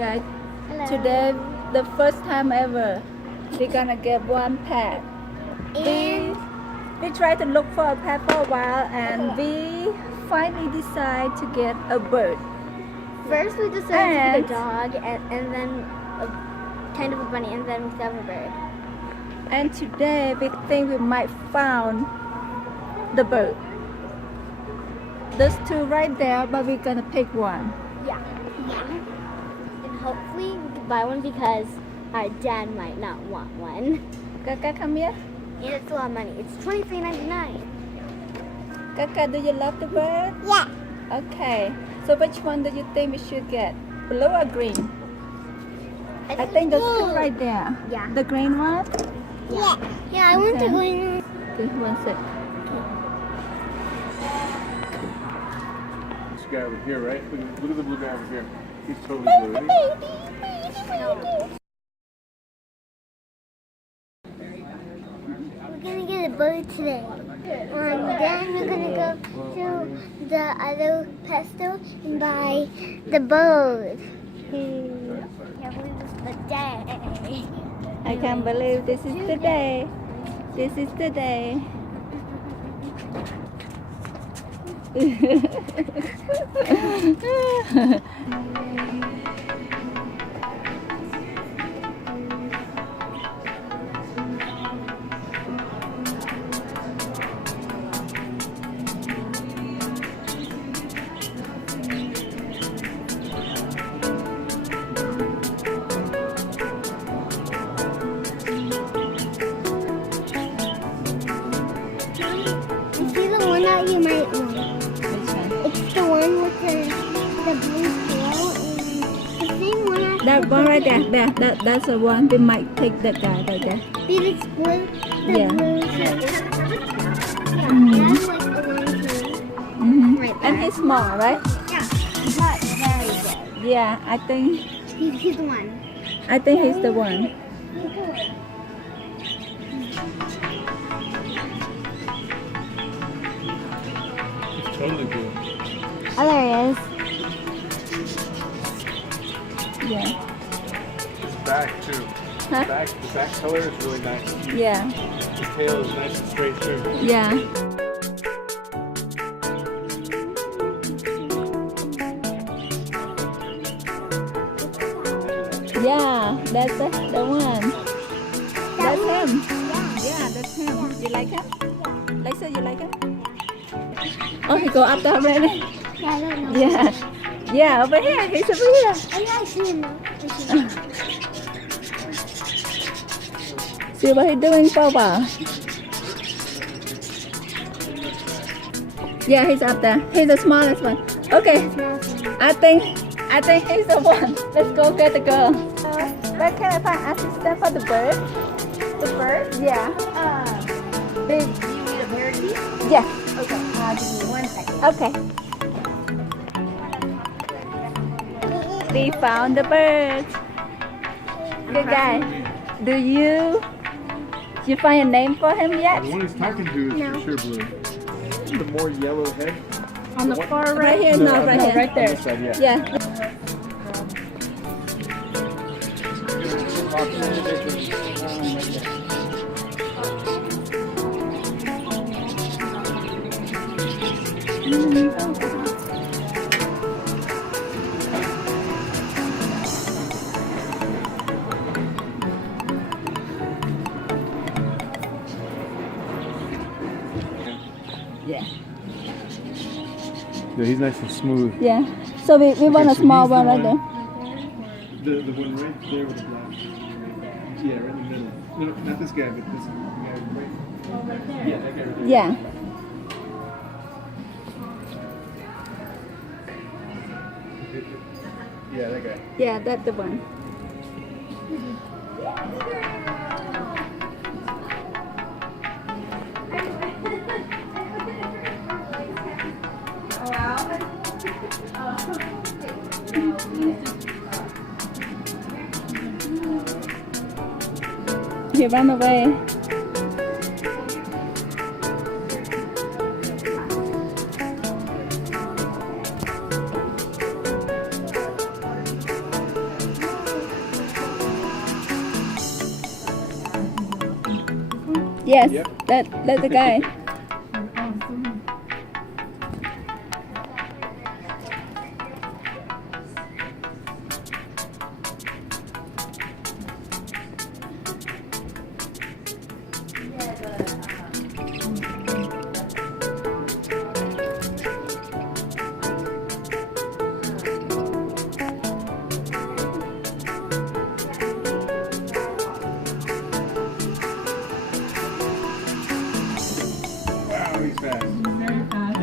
guys. Hello. Today, the first time ever, we're gonna get one pet. We tried to look for a pet for a while, and we finally decide to get a bird. First we decided to get a dog, and then kind of a bunny, and then we have a bird. And today, we think we might found the bird. There's two right there, but we're gonna pick one. Yeah. And hopefully we can buy one because our dad might not want one. Kaka, come here. And it's a lot of money. It's $23.99. Kaka, do you love the bird? Yeah. Okay. So which one do you think we should get? Blue or green? I think there's two right there. Yeah. The green one? Yeah. Yeah, I want the green one. Okay, who wants it? This guy over here, right? Look at the blue guy over here. He's totally blue, isn't he? We're gonna get a bird today. And then we're gonna go to the other pet store and buy the bird. Can't believe this is the day. I can't believe this is the day. This is the day. That you might want. Which one? It's the one with the blue tail and the same one. That one right there. That's the one. We might take that guy right there. Felix blue. The Yeah. blue tail. Mhm. That's like the one too. Right And there. he's small, right? Yeah. But very good. Yeah, I think He's the one. he's the one. He's totally blue. Oh, there he is. Yeah. His back too. Huh? The back color is really nice. Yeah. His tail is nice and straight too. Yeah. Yeah, that's the one. That's him. Yeah, that's him. You like him? Lisa, you like him? Oh, he go up there already? Yeah, I don't know. Yeah. Yeah, over here. He's over here. Oh, yeah, I see him now. I see him. See what he's doing for a while. Yeah, he's up there. He's the smallest one. Okay, I think he's the one. Let's go get the girl. Where can I find assistant for the bird? The bird? Yeah. Big. Do you need a parakeet? Yeah. Okay. Give me 1 second. Okay. We found the bird. Good guy. Do you find a name for him yet? The one he's talking to is No. for sure blue. The more yellow head. On the far right here? No, right here. Right there. On this side, yeah. Yeah. Yeah. Yeah, he's nice and smooth. Yeah. So we want a so small he's the one right one- there. The one right there with the black. Yeah, right in the middle. No, not this guy, but this guy right. Yeah, that guy right there. Yeah. Yeah, that guy. Yeah, that's the one. He ran away. Yes, Yep. that's the guy. Wow, he's fast. Very fast.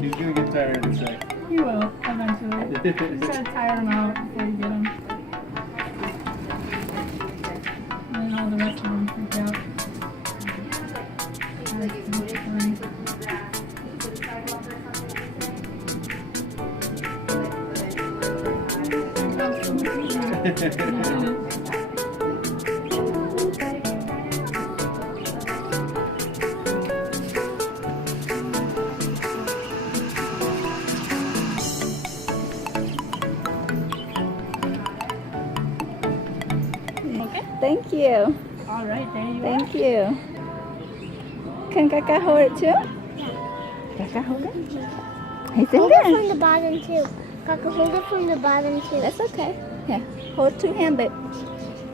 He's gonna get tired in a sec. He will eventually. You just gotta tire him out before you get him. And then all the rest of them freak out. Thank you. All right, there you are. Thank you. Can Kaka hold it too? Kaka hold it? He's in Hold it there. from the bottom too. Kaka, hold it from the bottom too. That's okay. Yeah. Hold two hands, babe.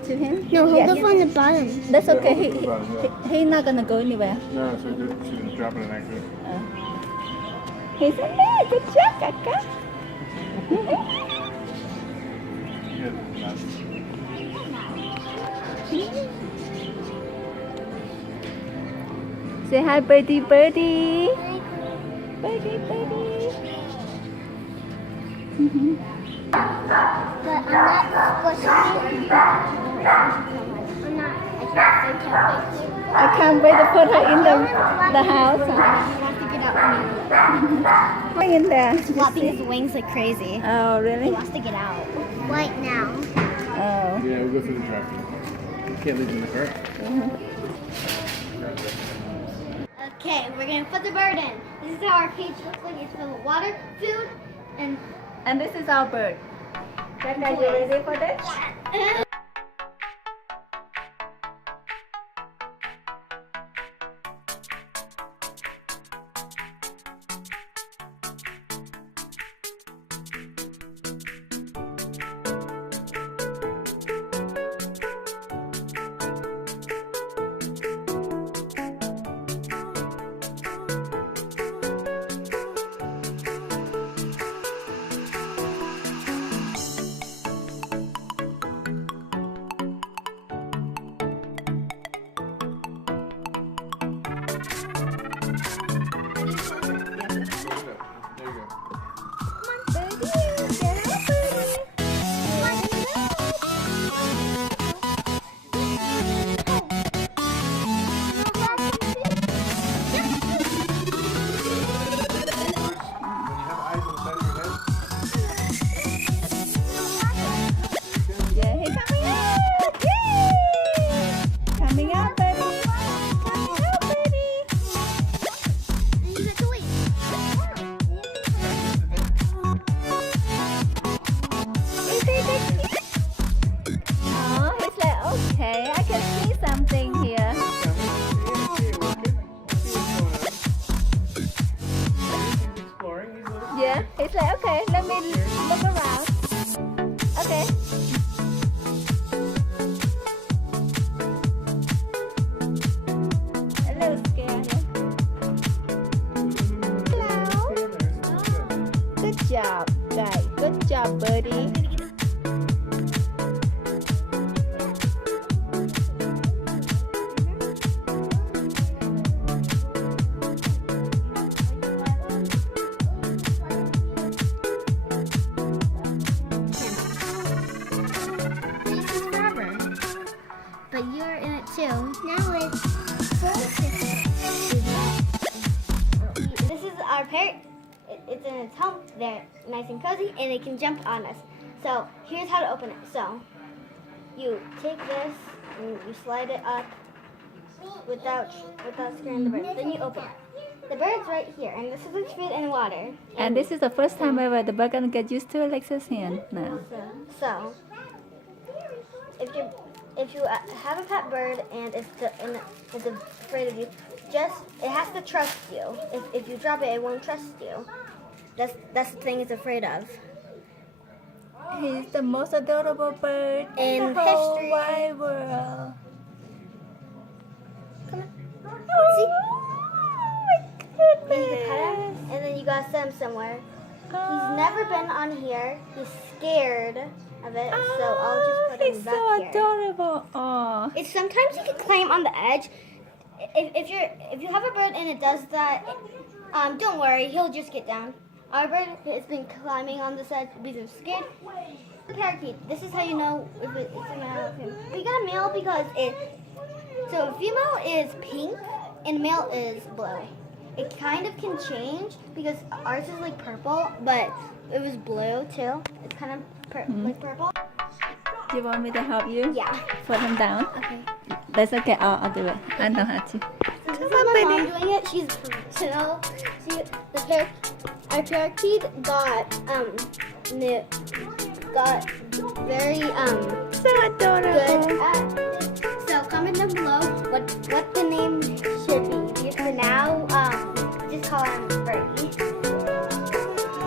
Two hands? No, hold Yeah, it from the bottom. That's okay. hold the bottom, He's not gonna go anywhere. No, so she's gonna drop it in accident. He's in there. Good job, Kaka. Good. Say hi, birdie, birdie. Birdie, birdie. But I'm not squishing it. I'm not. I can't wait to put her in the house. I have to get out. Bring in there. Flopping his wings like crazy. Oh, He really? wants to get out. Right now. Oh. Yeah, we'll go through the drive-thru. Can't leave him in the car. Okay, we're gonna put the bird in. This is how our cage looks like. It's filled with water, food, and And this is our bird. Kaka, you ready for this? Yeah, it's like, okay, let me look around. Okay. A little scared. Hello. Good job, guys. Good job, buddy. But you're in it too. Now it's This is our parrot. It's in its home. They're nice and cozy, and it can jump on us. So here's how to open it. So you take this and you slide it up without scaring the bird. Then you open it. The bird's right here, and this is its food and water. And this is the first time ever the bird gonna get used to Alexa's hand now. So if you're if you have a pet bird and it's afraid of you, it has to trust you. If you drop it won't trust you. That's the thing it's afraid of. He's the most adorable bird in the whole wide world. Come on. Oh, See? And you can pet him, and then you gotta set him somewhere. He's never been on here. He's scared of it, so I'll just put him he's back so here. adorable. Oh, It's sometimes you can climb on the edge. If you have a bird and it does that, don't worry, he'll just get down. Our bird has been climbing on this edge because it's scared. The parakeet. This is how you know if it's a male or female. We got a male because so female is pink and male is blue. It kind of can change because ours is like purple, but it was blue too. It's kind of like purple. do you want me to help you? Yeah. Put him down. Okay. That's okay. I'll do it. I know how to. So this is my mom doing it. She's professional. Our parakeet got very So adorable. good at it. So comment down below what the name should be. Because for now, just call him Birdie.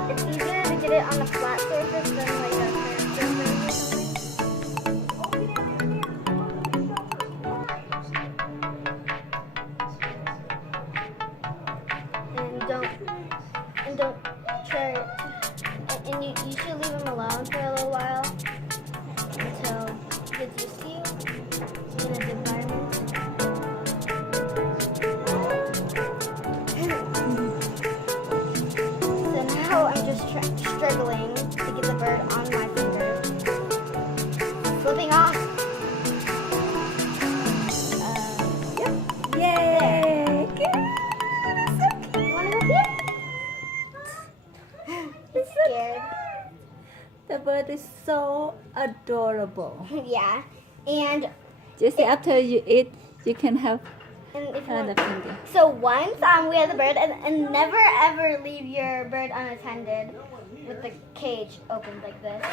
It's easier to get it on a flat surface than like a curved surface or something. And don't try it. And you should leave him alone for a little while until he gets used to you in his environment. So now I'm just struggling to get the bird on my finger. Slipping off. Yay! You want to go here? He's scared. The bird is so adorable. Yeah. And Just after you eat, you can have if you the want, finger. so once we had the bird, and never ever leave your bird unattended with the cage opened like this.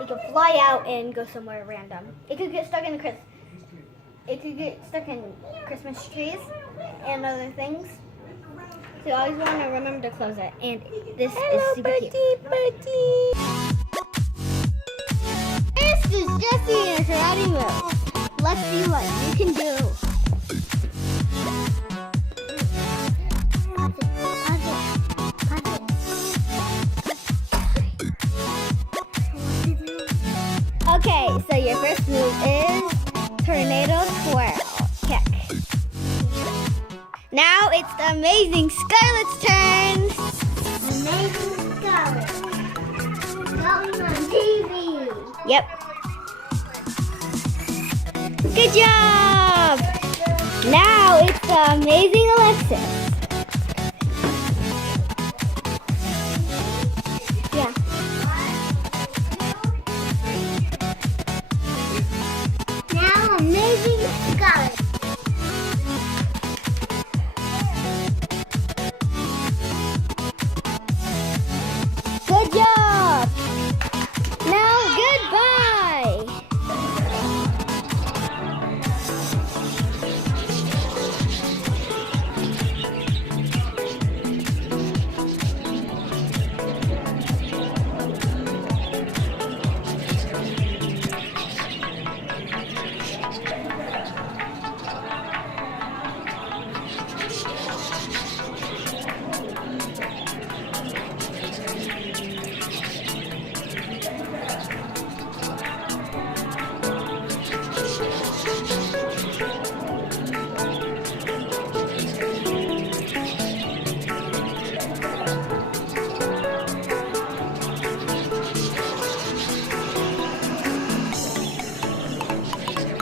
It could fly out and go somewhere random. It could get stuck in Christmas trees and other things. So you always want to remember to close it. And this is super cute. Birdie. This is Jessie in a karate move. Let's see what you can do. Okay, so your first move is tornado twirl kick. Now it's the amazing Scarlett's turn. Amazing Scarlett. Going on TV. Yep. Good job. Now it's the amazing Alexis.